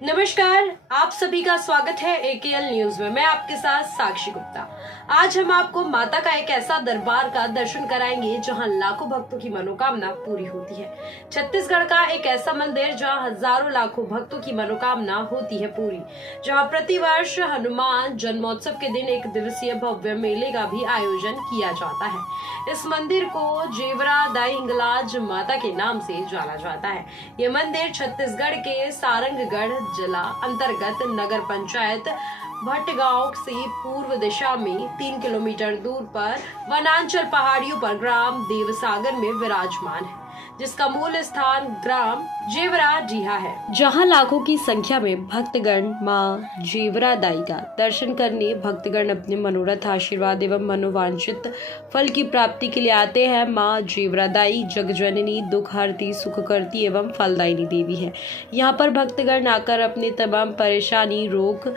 नमस्कार, आप सभी का स्वागत है एकेएल न्यूज में। मैं आपके साथ साक्षी गुप्ता। आज हम आपको माता का एक ऐसा दरबार का दर्शन कराएंगे जहां लाखों भक्तों की मनोकामना पूरी होती है। छत्तीसगढ़ का एक ऐसा मंदिर जहां हजारों लाखों भक्तों की मनोकामना होती है पूरी, जहां प्रतिवर्ष हनुमान जन्मोत्सव के दिन एक दिवसीय भव्य मेले का भी आयोजन किया जाता है। इस मंदिर को जेवरा दाई हिंगलाज माता के नाम से जाना जाता है। ये मंदिर छत्तीसगढ़ के सारंगगढ़ जिला अंतर्गत नगर पंचायत भटगांव से पूर्व दिशा में 3 किलोमीटर दूर पर वनांचल पहाड़ियों पर ग्राम देवसागर में विराजमान है, जिसका मूल स्थान ग्राम जेवरा डीहा है, जहां लाखों की संख्या में भक्तगण मां जेवरा दाई का दर्शन करने भक्तगण अपने मनोरथ आशीर्वाद एवं मनोवांछित फल की प्राप्ति के लिए आते हैं। मां जेवरा दाई जगजननी, दुख हरती, सुख करती एवं फलदायिनी देवी है। यहाँ पर भक्तगण आकर अपने तमाम परेशानी, रोग,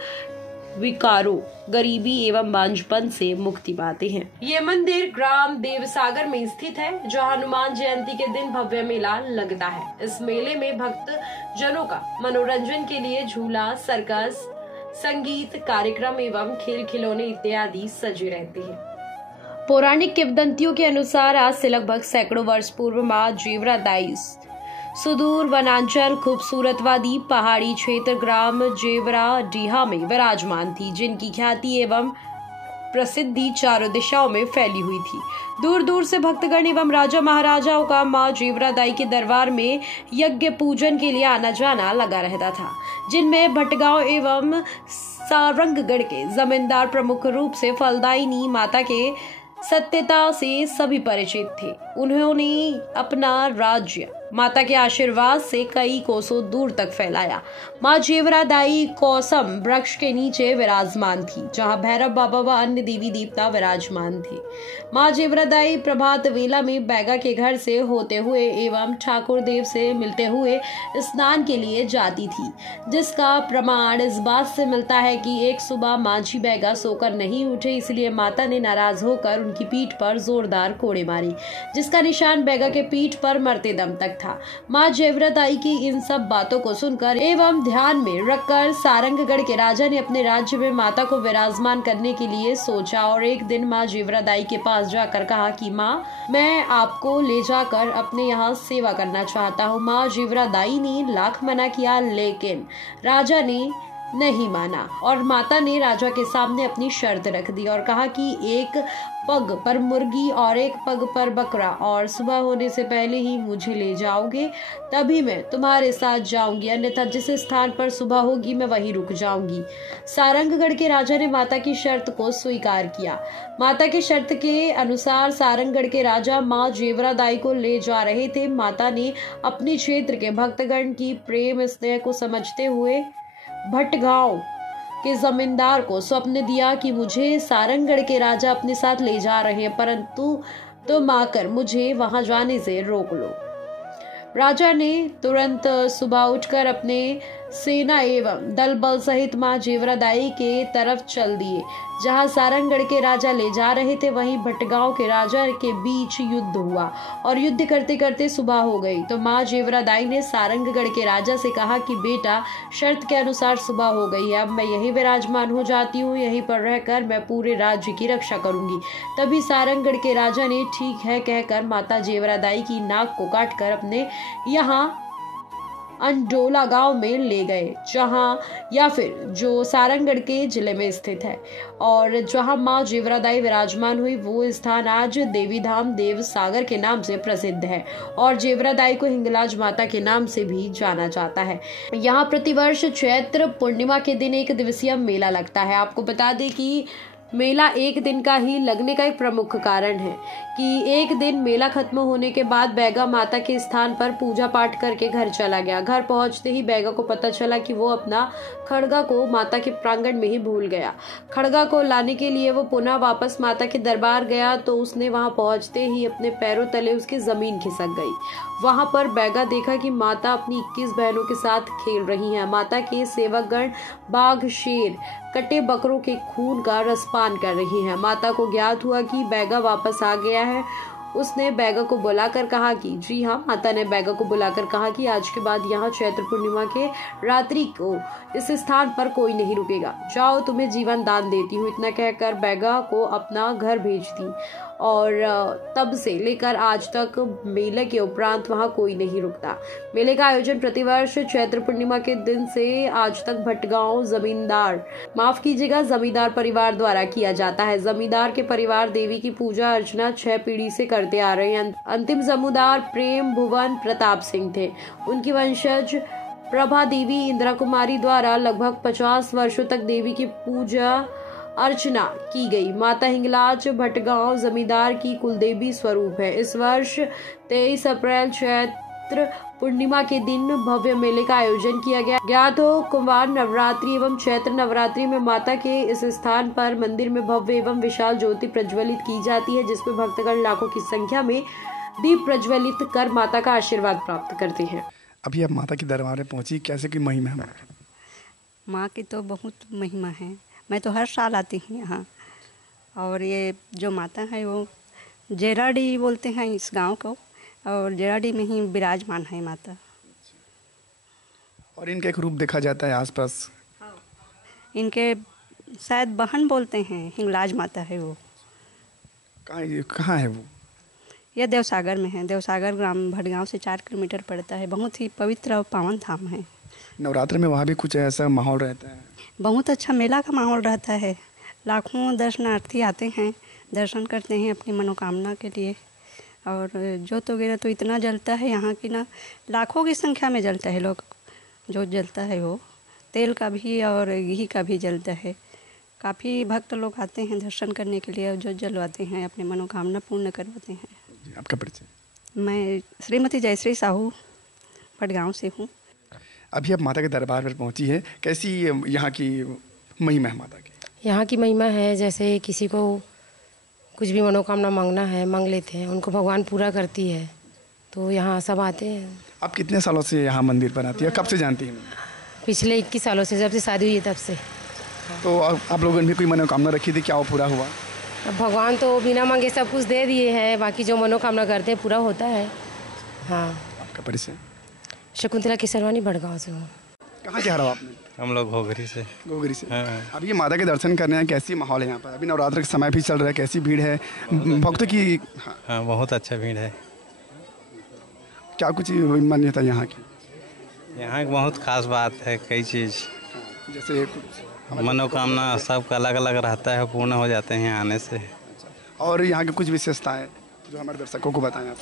विकारों, गरीबी एवं बांझपन से मुक्ति पाते हैं। ये मंदिर ग्राम देवसागर में स्थित है, जो हनुमान जयंती के दिन भव्य मेला लगता है। इस मेले में भक्त जनों का मनोरंजन के लिए झूला, सर्कस, संगीत कार्यक्रम एवं खेल खिलौने इत्यादि सजे रहते हैं। पौराणिक किंवदंतियों के अनुसार आज से लगभग सैकड़ों वर्ष पूर्व मां जेवरा दाई सुदूर वनांचल खूबसूरतवादी पहाड़ी क्षेत्र ग्राम जेवरा डीहा में विराजमान थी, जिनकी ख्याति एवं प्रसिद्धि चारों दिशाओं में फैली हुई थी। दूर दूर से भक्तगण एवं राजा महाराजाओं का मां जेवरा दाई के दरबार में यज्ञ पूजन के लिए आना जाना लगा रहता था, जिनमें भटगांव एवं सारंगगढ़ के जमींदार प्रमुख रूप से फलदायिनी माता के सत्यता से सभी परिचित थे। उन्होंने अपना राज्य माता के आशीर्वाद से कई कोसों दूर तक फैलाया। मां जेवरा दाई कौसम वृक्ष के नीचे विराजमान थी, जहां भैरव बाबा व अन्य देवी देवता विराजमान थे। मां जेवरा दाई प्रभात वेला में बैगा के घर से होते हुए एवं ठाकुर देव से मिलते हुए स्नान के लिए जाती थी, जिसका प्रमाण इस बात से मिलता है कि एक सुबह माझी बैगा सोकर नहीं उठे, इसलिए माता ने नाराज होकर उनकी पीठ पर जोरदार कोड़े मारी, जिसका निशान बैगा के पीठ पर मरते दम तक था। मां जेवरा दाई की इन सब बातों को सुनकर एवं ध्यान में रखकर सारंगगढ़ के राजा ने अपने राज्य में माता को विराजमान करने के लिए सोचा और एक दिन मां जेवरा दाई के पास जाकर कहा कि मां, मैं आपको ले जाकर अपने यहाँ सेवा करना चाहता हूँ। मां जेवरा दाई ने लाख मना किया, लेकिन राजा ने नहीं माना और माता ने राजा के सामने अपनी शर्त रख दी और कहा कि एक पग पर मुर्गी और एक पग पर बकरा और सुबह होने से पहले ही मुझे ले जाओगे, तभी मैं तुम्हारे साथ जाऊंगी, अन्यथा जिस स्थान पर सुबह होगी मैं वहीं रुक जाऊंगी। सारंगगढ़ के राजा ने माता की शर्त को स्वीकार किया। माता की शर्त के अनुसार सारंगगढ़ के राजा मां जेवरा दाई को ले जा रहे थे। माता ने अपने क्षेत्र के भक्तगण की प्रेम स्नेह को समझते हुए भटगांव के जमींदार को स्वप्न दिया कि मुझे सारंगगढ़ के राजा अपने साथ ले जा रहे हैं, परंतु तुम आकर मुझे वहां जाने से रोक लो। राजा ने तुरंत सुबह उठकर अपने सेना एवं दल बल सहित मां जेवरा दाई के तरफ चल दिए। जहां सारंगगढ़ के राजा ले जा रहे थे, वहीं भटगांव के राजा के बीच युद्ध हुआ और युद्ध करते करते सुबह हो गई। तो मां जेवरा दाई ने सारंगगढ़ के राजा से कहा कि बेटा, शर्त के अनुसार सुबह हो गई है, अब मैं यहीं विराजमान हो जाती हूँ, यहीं पर रहकर मैं पूरे राज्य की रक्षा करूंगी। तभी सारंगगढ़ के राजा ने ठीक है कहकर माता जेवरा दाई की नाक को काटकर अपने यहाँ अंडोला गांव में ले गए, जहां या फिर जो सारंगगढ़ के जिले में स्थित है, और जहां मां जेवरा दाई विराजमान हुई वो स्थान आज देवी धाम देव सागर के नाम से प्रसिद्ध है और जेवरा दाई को हिंगलाज माता के नाम से भी जाना जाता है। यहाँ प्रतिवर्ष चैत्र पूर्णिमा के दिन एक दिवसीय मेला लगता है। आपको बता दें कि मेला एक दिन का ही लगने का एक प्रमुख कारण है कि एक दिन मेला खत्म होने के बाद बैगा माता के स्थान पर पूजा पाठ करके घर चला गया। घर पहुंचते ही बैगा को पता चला कि वो अपना खड़गा को माता के प्रांगण में ही भूल गया। खड़गा को लाने के लिए वो पुनः वापस माता के दरबार गया, तो उसने वहां पहुंचते ही अपने पैरों तले उसकी जमीन खिसक गई। वहां पर बैगा देखा कि माता अपनी 21 बहनों के साथ खेल रही हैं। माता के सेवकगण बाघ, शेर, कटे बकरों के खून का रसपान कर रही हैं। माता को ज्ञात हुआ कि बैगा वापस आ गया है उसने बैगा को बुलाकर कहा कि जी हाँ, माता ने बैगा को बुलाकर कहा कि आज के बाद यहाँ चैत्र पूर्णिमा के रात्रि को इस स्थान पर कोई नहीं रुकेगा, जाओ तुम्हें जीवन दान देती हूँ। इतना कहकर बैगा को अपना घर भेज दी और तब से लेकर आज तक मेले के उपरांत वहां कोई नहीं रुकता। मेले का आयोजन प्रतिवर्ष चैत्र पूर्णिमा के दिन से आज तक भटगांव जमींदार परिवार द्वारा किया जाता है। जमींदार के परिवार देवी की पूजा अर्चना 6 पीढ़ी से करते आ रहे हैं। अंतिम जमींदार प्रेम भुवन प्रताप सिंह थे। उनकी वंशज प्रभा देवी इंदिरा कुमारी द्वारा लगभग 50 वर्षों तक देवी की पूजा अर्चना की गई। माता हिंगलाज भटगांव जमींदार की कुलदेवी स्वरूप है। इस वर्ष 23 अप्रैल चैत्र पूर्णिमा के दिन भव्य मेले का आयोजन किया गया। ज्ञात हो, कुमार नवरात्रि एवं चैत्र नवरात्रि में माता के इस स्थान पर मंदिर में भव्य एवं विशाल ज्योति प्रज्वलित की जाती है, जिसमें भक्तगण लाखों की संख्या में दीप प्रज्वलित कर माता का आशीर्वाद प्राप्त करते हैं। अभी आप माता के दरबार में पहुंची, कैसे की महिमा है? माँ की तो बहुत महिमा है। मैं तो हर साल आती हूँ यहाँ। और ये जो माता है वो जेराडी बोलते हैं इस गांव को, और जेराडी में ही विराजमान है माता। और इनका एक रूप देखा जाता है आसपास। इनके शायद बहन बोलते हैं, हिंगलाज माता है वो। कहाँ है वो? यह देवसागर में है। देवसागर ग्राम भटगांव से 4 किलोमीटर पड़ता है। बहुत ही पवित्र और पावन धाम है। नवरात्र में वहाँ भी कुछ ऐसा माहौल रहता है? बहुत अच्छा मेला का माहौल रहता है। लाखों दर्शनार्थी आते हैं, दर्शन करते हैं अपनी मनोकामना के लिए। और ज्योत वगैरह तो इतना जलता है यहाँ की ना, लाखों की संख्या में जलता है। लोग जो जलता है वो तेल का भी और घी का भी जलता है। काफ़ी भक्त लोग आते हैं दर्शन करने के लिए और जो जलवाते हैं, अपनी मनोकामना पूर्ण करवाते हैं। आपका परिचय? मैं श्रीमती जयश्री साहू भटगांव से हूँ। अभी आप माता के दरबार पर पहुंची है, कैसी यहाँ की महिमा है माता की? यहाँ की महिमा है, जैसे किसी को कुछ भी मनोकामना मांगना है, मांग लेते हैं, उनको भगवान पूरा करती है। तो यहाँ सब आते हैं। आप कितने सालों से यहाँ मंदिर पर आती है, कब से जानती हैं? पिछले 21 सालों से, जब से शादी हुई है तब से। तो आप लोगों ने भी कोई मनोकामना रखी थी, क्या वो पूरा हुआ? अब भगवान तो बिना मांगे सब कुछ दे दिए हैं, बाकी जो मनोकामना करते हैं पूरा होता है। हाँ। आपका परिचय? शकुंतला किशरवानी भटगांव से हूँ। कहाँ से हरा आपने? हम लोग घोघरी से। घोघरी से। हाँ। अभी ये माता के दर्शन करने हैं, कैसी माहौल है यहाँ पर? अभी नवरात्र का समय भी चल रहा है, कैसी भीड़ है भक्तों की? हाँ, बहुत अच्छा भीड़ है। क्या कुछ मान्यता यहाँ की? यहाँ की बहुत खास बात है, कई चीज़ जैसे मनोकामना सबका अलग अलग रहता है, पूर्ण हो जाते हैं यहाँ आने से। और यहाँ की कुछ विशेषताएं जो हमारे दर्शकों को बताएं आप।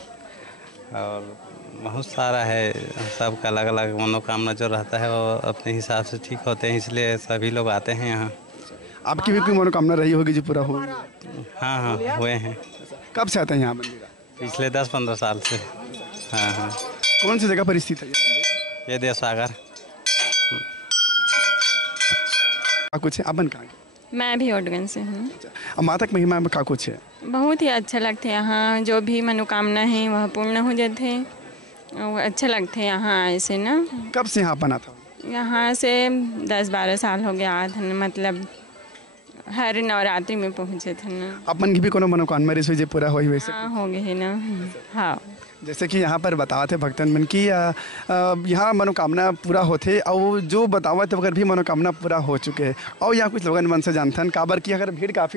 और बहुत सारा है, सबका अलग अलग मनोकामना जो रहता है वो अपने हिसाब से ठीक होते हैं, इसलिए सभी लोग आते हैं यहाँ। आपकी भी कोई मनोकामना रही होगी जो पूरा हो? हाँ हाँ, हुए हैं। कब से आते हैं यहाँ मंदिर? पिछले 10-15 साल से। हाँ हाँ। कौन सी जगह पर स्थित है ये मंदिर? ये देवसागर। कुछ है अपन कहाँ? मैं भी ओडगंज से हूँ। अब माता की महिमा में क्या कुछ है? बहुत ही अच्छा लगता है यहाँ, जो भी मनोकामना है वह पूर्ण हो जाते हैं। वो अच्छा लगता है यहाँ ऐसे ना। कब से यहाँ बना था? यहाँ से 10-12 साल हो गया था, मतलब हर नवरात्रि में पहुँचे थे ना। अपन की भी कोनो मनोकामना रही जो पूरा हुई वैसे? हाँ, हो गए ना। हाँ, जैसे कि यहाँ पर बताते भक्तन मन की यहाँ मनोकामना पूरा होते और जो बतावत अगर भी मनोकामना पूरा हो चुके और यहाँ कुछ लोगन मन से जानथन काबर की अगर भीड़ काफ़ी